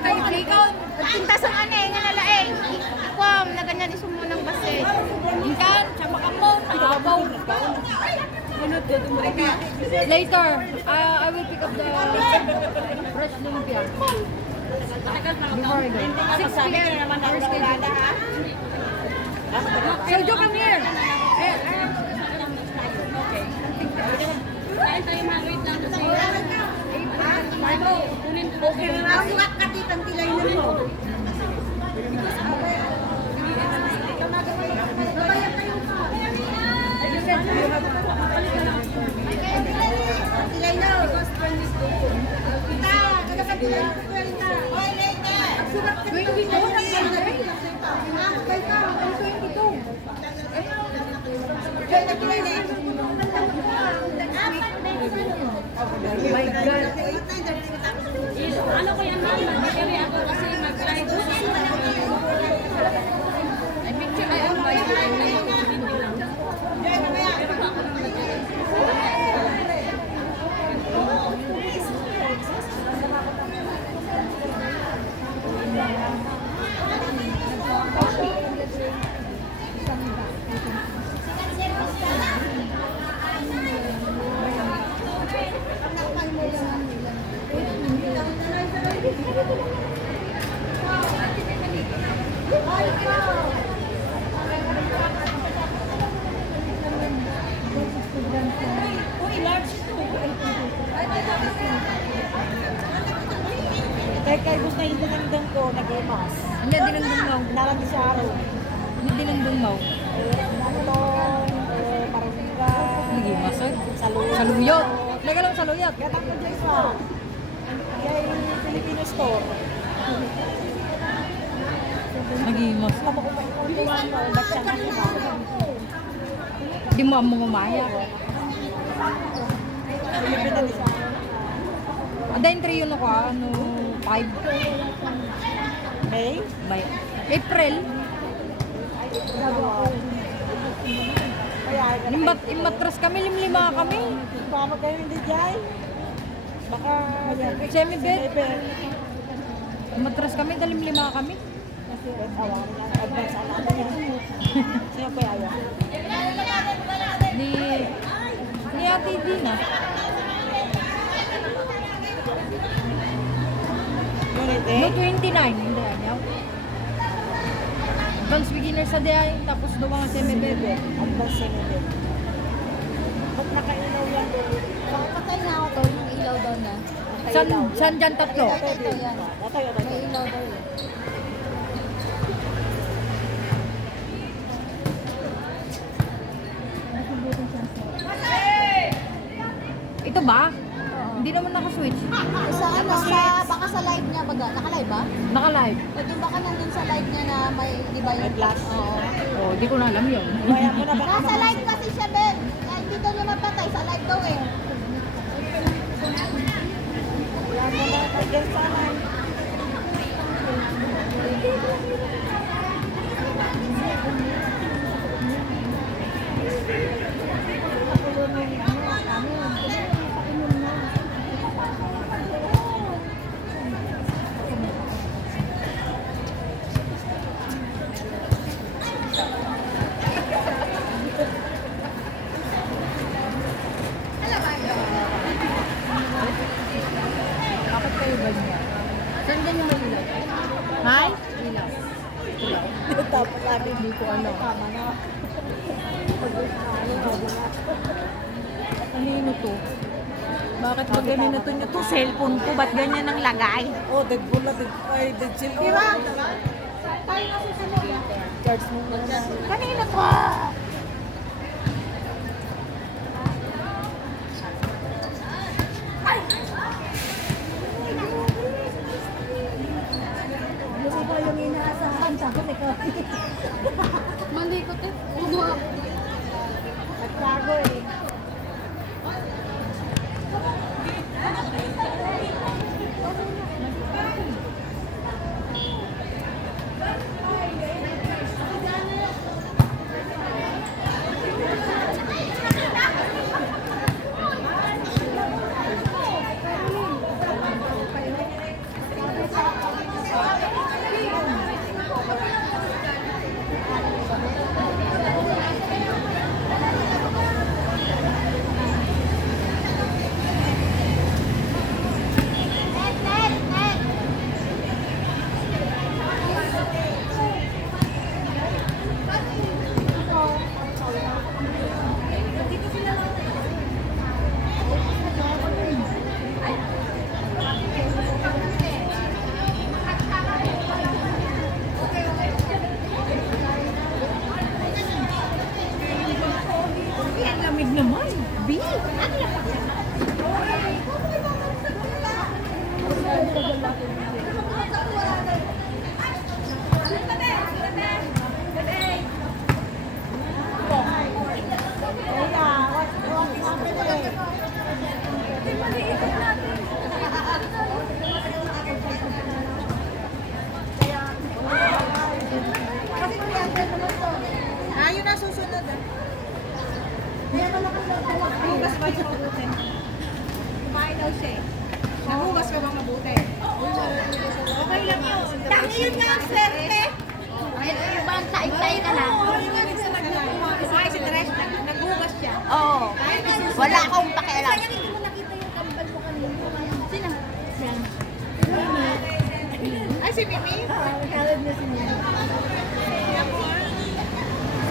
kayo ikaw. Tinta sa ane nga nalaeng. Ikwam na ganyan isumo ng base. Inkan, tsaka mo, abaw. Later, I will pick up the fresh lumpia. Before I go. 6 p.m. Our schedule. Sergio, come here. Kain tayo mag-wait lang kasi. Okay na lang. Sukat ka ditang tilay na mo. Tilay na. Kita, kagasan tilay na. Hoy, later. Sukat ka ditang tilay na. My God. Ano ko yan, ma'am? Mag-carry ako kasi mag-try ko sa I picture, I am by Kaya gusto na yung dinandang ko, nag-imas. Ano dinandong mo? Narami siya araw. Ano dinandong mo? Nanong, parungga. Nagimasod? Saluyot. Saluyot. Lega lang saluyot. Gatak ko dyan sa kay Filipino store. Nagimas. Tama ko pa yung ba't siya nakita. Di mo mo mamaya. Filipino siya. Adayin 3 yun ako ano 5. May? May April. Kaya, Imbatras kami, 5 kami. paano kayo hindi dyan? Baka, Semi-bed. Imatras kami, 5 kami. Kasi, awarin lang, advance ang natin yun. Sino pa yaya? Ni Ate Dina. Unit No, 29. Hindi, ayaw. Advanced beginner sa diay, tapos do mga semi-bed. Advance sinibid. Ba't nakailaw yan doon? Patay na ako to, yung ilaw daw niya. San dyan 3? Ito yan. May ilaw daw yun. Ito ba? Hindi naman naka-switch. Sa ano, baka sa live niya, naka-live ba? Naka-live. Pwede baka nandun sa live niya na may, di ba yung May flash. Oo. Oh, di ko na alam yun. Kaya mo na baka Nasa live kasi siya, Ben. Kaya hindi daw niya mapatay, sa live daw eh. Kaya mo na kagyan sana. Bakit kayo ba niya? Saan dyan yung may ilaw? Hi? Ilaw. Tapos sabi, Hindi ko ano. tama na. Kanino to? Bakit ba ganyan na to niya? To cellphone ko, ba't ganyan ang lagay? Oh, deadpool na dead Di ba? Tayo na susunod. Charge mo na. Kanino to? Hindi ko yung inaasahan, tapos ikaw. Mali ko, te. Uno. Nagtago eh. Ay, si Mimi? Nagkalad na si Mimi.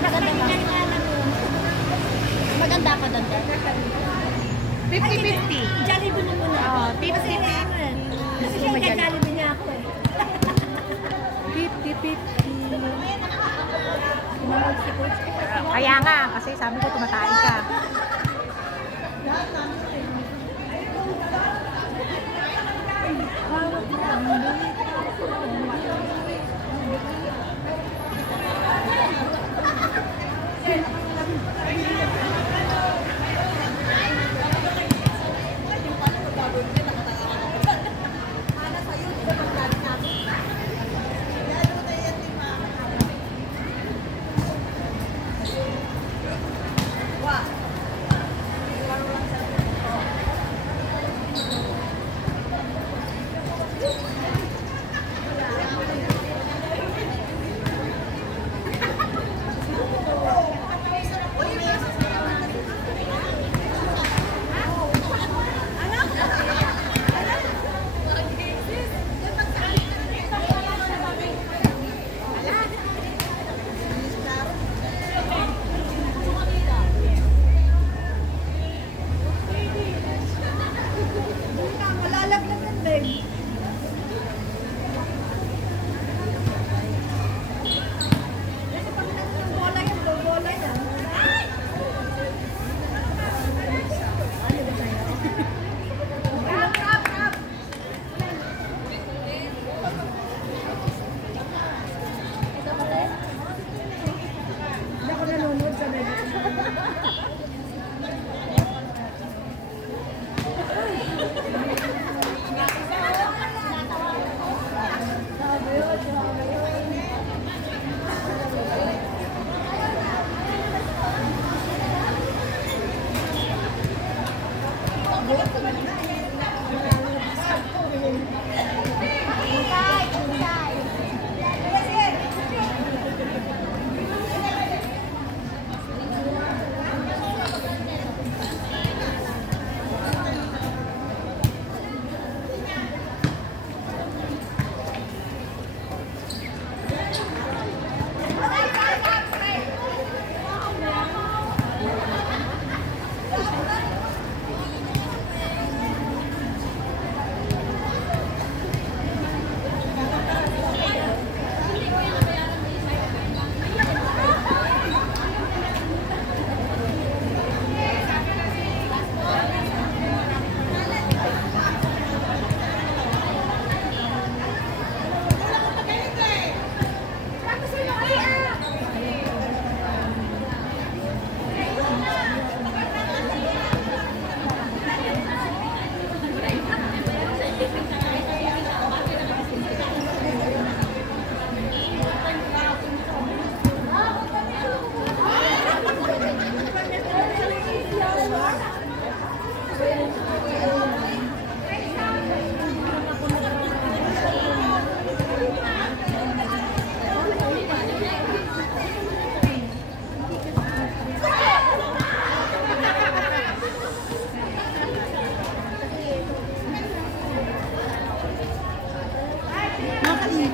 Maganda ba? Maganda ka doon. 50-50. Jollibee na muna. Oo, 50-50. Kasi siya nagka-Jollibee niya ako eh. 50-50. Tumawag si Coach. Kaya nga, kasi sabi ko tumatay ka.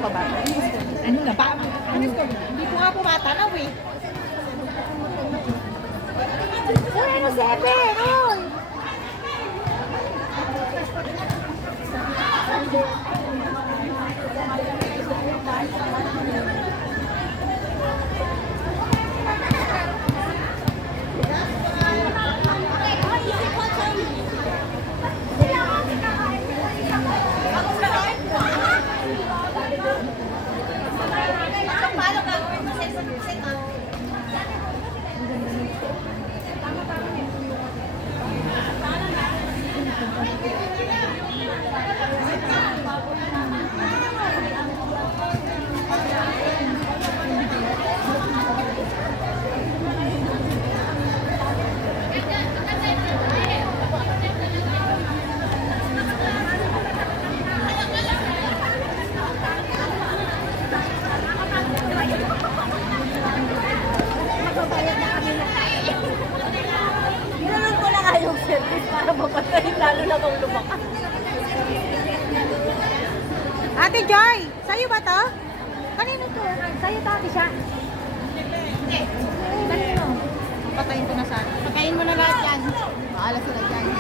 pa ba? Ano na ba? Hindi ko nga pumatanaw eh. Uy, ano 7? Uy! Ginanong ko na nga yung service para mapatay, lalo na kung lumakas. Ate Joy, sa'yo ba to? Kanino to? Sa'yo to, ate siya. Kanino? Patayin ko na sana. Pagkain mo na lahat yan. Bahala sila dyan.